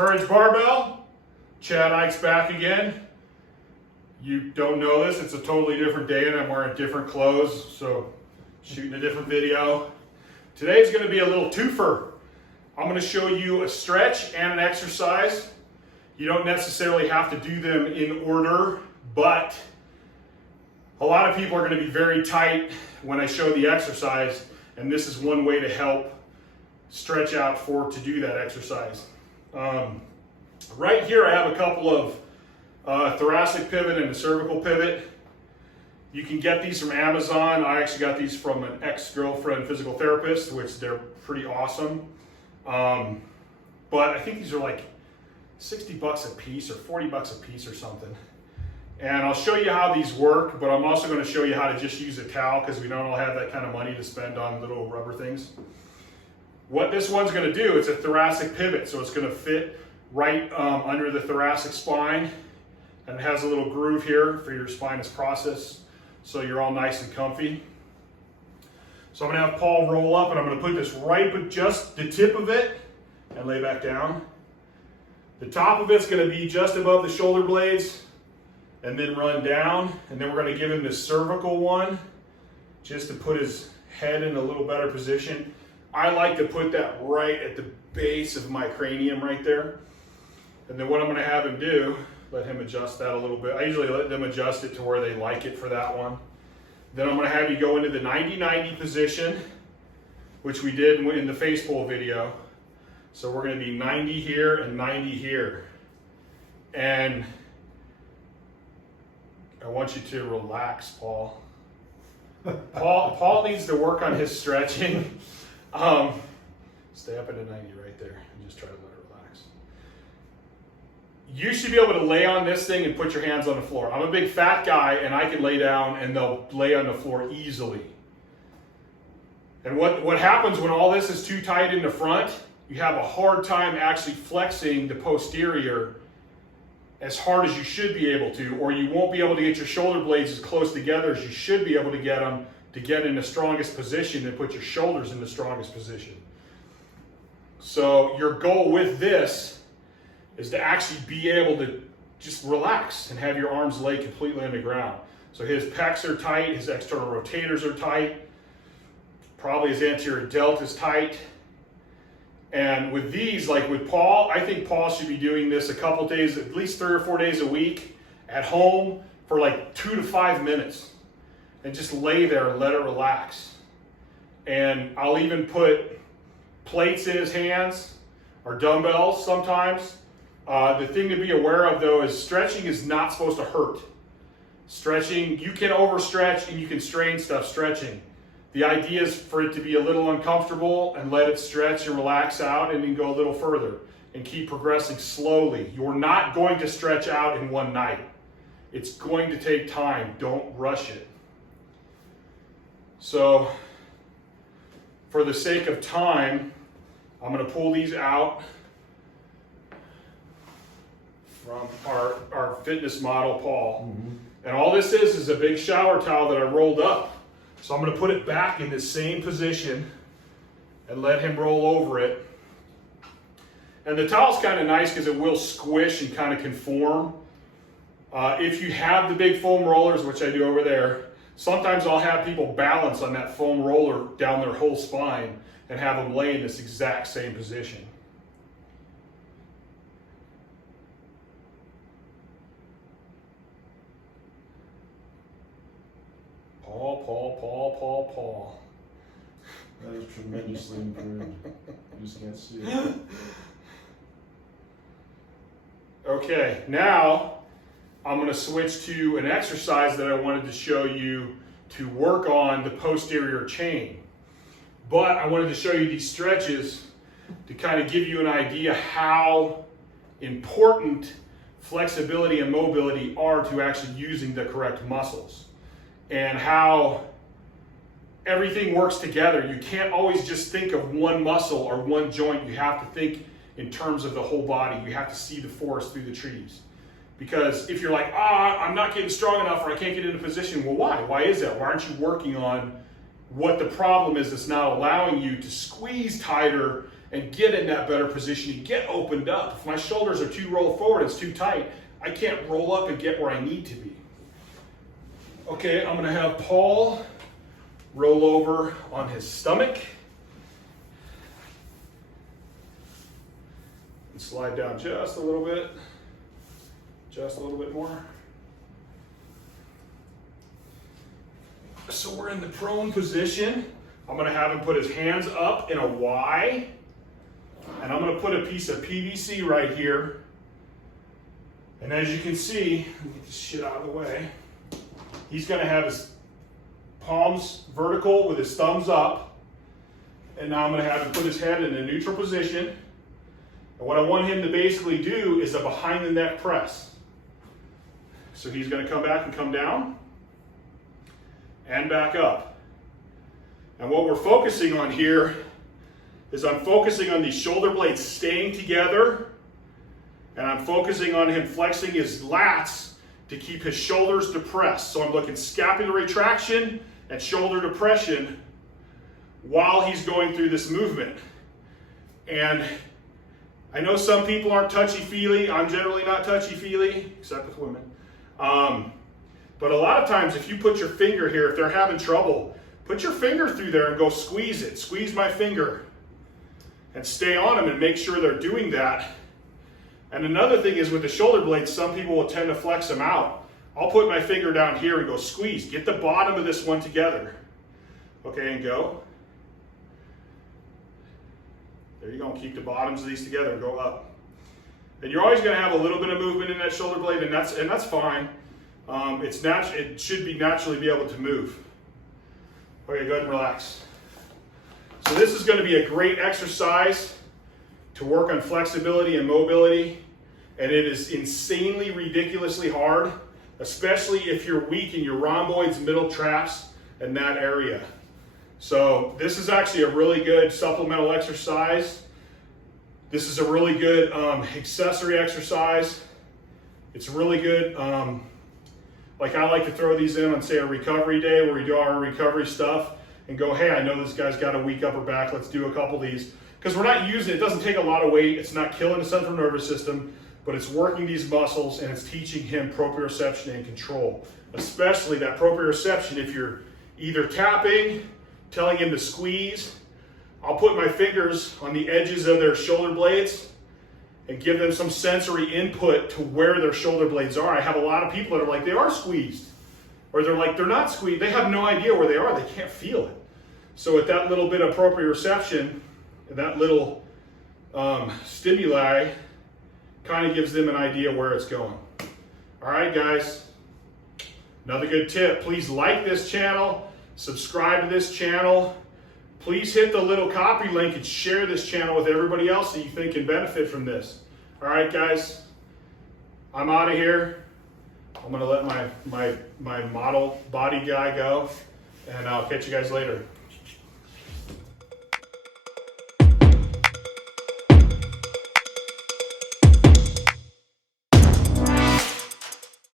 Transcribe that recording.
Courage Barbell, Chad Ike's back again. You don't know this, it's a totally different day and I'm wearing different clothes, so shooting a different video. Today's gonna be a little twofer. I'm gonna show you a stretch and an exercise. You don't necessarily have to do them in order, but a lot of people are gonna be very tight when I show the exercise, and this is one way to help stretch out to do that exercise. Right here I have a couple of thoracic pivot and a cervical pivot. You can get these from Amazon. I actually got these from an ex-girlfriend physical therapist, which they're pretty awesome. But I think these are like 60 bucks a piece or 40 bucks a piece or something. And I'll show you how these work, but I'm also going to show you how to just use a towel because we don't all have that kind of money to spend on little rubber things. What this one's going to do, it's a thoracic pivot, so it's going to fit right under the thoracic spine, and it has a little groove here for your spinous process, so you're all nice and comfy. So I'm going to have Paul roll up, and I'm going to put this right with just the tip of it and lay back down. The top of it's going to be just above the shoulder blades and then run down, and then we're going to give him this cervical one just to put his head in a little better position. I like to put that right at the base of my cranium right there. And then what I'm going to have him do, let him adjust that a little bit. I usually let them adjust it to where they like it for that one. Then I'm going to have you go into the 90-90 position, which we did in the face pull video. So we're going to be 90 here and 90 here. And I want you to relax, Paul. Paul needs to work on his stretching. Stay up into 90 right there and just try to let it relax. You should be able to lay on this thing and put your hands on the floor. I'm a big fat guy and I can lay down and they'll lay on the floor easily. And what happens when all this is too tight in the front, you have a hard time actually flexing the posterior as hard as you should be able to, or you won't be able to get your shoulder blades as close together as you should be able to get them to get in the strongest position and put your shoulders in the strongest position. So your goal with this is to actually be able to just relax and have your arms lay completely on the ground. So his pecs are tight, his external rotators are tight, probably his anterior delt is tight. And with these, like with Paul, I think Paul should be doing this a couple days, at least 3 or 4 days a week at home for like 2 to 5 minutes. And just lay there and let it relax. And I'll even put plates in his hands or dumbbells sometimes. The thing to be aware of though is stretching is not supposed to hurt. Stretching, you can overstretch and you can strain stuff stretching. The idea is for it to be a little uncomfortable and let it stretch and relax out and then go a little further and keep progressing slowly. You're not going to stretch out in one night. It's going to take time. Don't rush it. So, for the sake of time, I'm going to pull these out from our fitness model, Paul. Mm-hmm. And all this is a big shower towel that I rolled up. So I'm going to put it back in this same position and let him roll over it. And the towel's kind of nice because it will squish and kind of conform. If you have the big foam rollers, which I do over there, sometimes I'll have people balance on that foam roller down their whole spine and have them lay in this exact same position. Paul. That is tremendously improved. You just can't see it. Okay, now I'm going to switch to an exercise that I wanted to show you to work on the posterior chain. But I wanted to show you these stretches to kind of give you an idea how important flexibility and mobility are to actually using the correct muscles and how everything works together. You can't always just think of one muscle or one joint. You have to think in terms of the whole body. You have to see the forest through the trees. Because if you're like, I'm not getting strong enough or I can't get into position, well, why? Why is that? Why aren't you working on what the problem is that's not allowing you to squeeze tighter and get in that better position, get opened up. If my shoulders are too rolled forward, it's too tight, I can't roll up and get where I need to be. Okay, I'm gonna have Paul roll over on his stomach and slide down just a little bit more. So we're in the prone position. I'm gonna have him put his hands up in a Y, and I'm gonna put a piece of PVC right here. And as you can see, let me get this shit out of the way. He's gonna have his palms vertical with his thumbs up. And now I'm gonna have him put his head in a neutral position. And what I want him to basically do is a behind the neck press. So he's gonna come back and come down and back up. And what we're focusing on here is I'm focusing on these shoulder blades staying together, and I'm focusing on him flexing his lats to keep his shoulders depressed. So I'm looking scapular retraction and shoulder depression while he's going through this movement. And I know some people aren't touchy-feely. I'm generally not touchy-feely, except with women. But a lot of times if you put your finger here, if they're having trouble, put your finger through there and go squeeze it. Squeeze my finger and stay on them and make sure they're doing that. And another thing is with the shoulder blades, some people will tend to flex them out. I'll put my finger down here and go squeeze. Get the bottom of this one together. Okay, and go. There you go. Keep the bottoms of these together and go up. And you're always going to have a little bit of movement in that shoulder blade, and that's fine. It should be naturally be able to move. Okay, go ahead and relax. So this is going to be a great exercise to work on flexibility and mobility, and it is insanely, ridiculously hard, especially if you're weak in your rhomboids, middle traps, and that area. So this is actually a really good supplemental exercise. This is a really good accessory exercise. It's really good. Like I like to throw these in on, say, a recovery day where we do our recovery stuff and go, hey, I know this guy's got a weak upper back. Let's do a couple of these. Because we're not using it. It doesn't take a lot of weight. It's not killing the central nervous system, but it's working these muscles and it's teaching him proprioception and control. Especially that proprioception if you're either tapping, telling him to squeeze. I'll put my fingers on the edges of their shoulder blades and give them some sensory input to where their shoulder blades are. I have a lot of people that are like, they are squeezed. Or they're like, they're not squeezed. They have no idea where they are. They can't feel it. So with that little bit of proprioception, that little stimuli kind of gives them an idea where it's going. All right, guys. Another good tip. Please like this channel. Subscribe to this channel. Please hit the little copy link and share this channel with everybody else that you think can benefit from this. All right, guys. I'm out of here. I'm going to let my model body guy go, and I'll catch you guys later.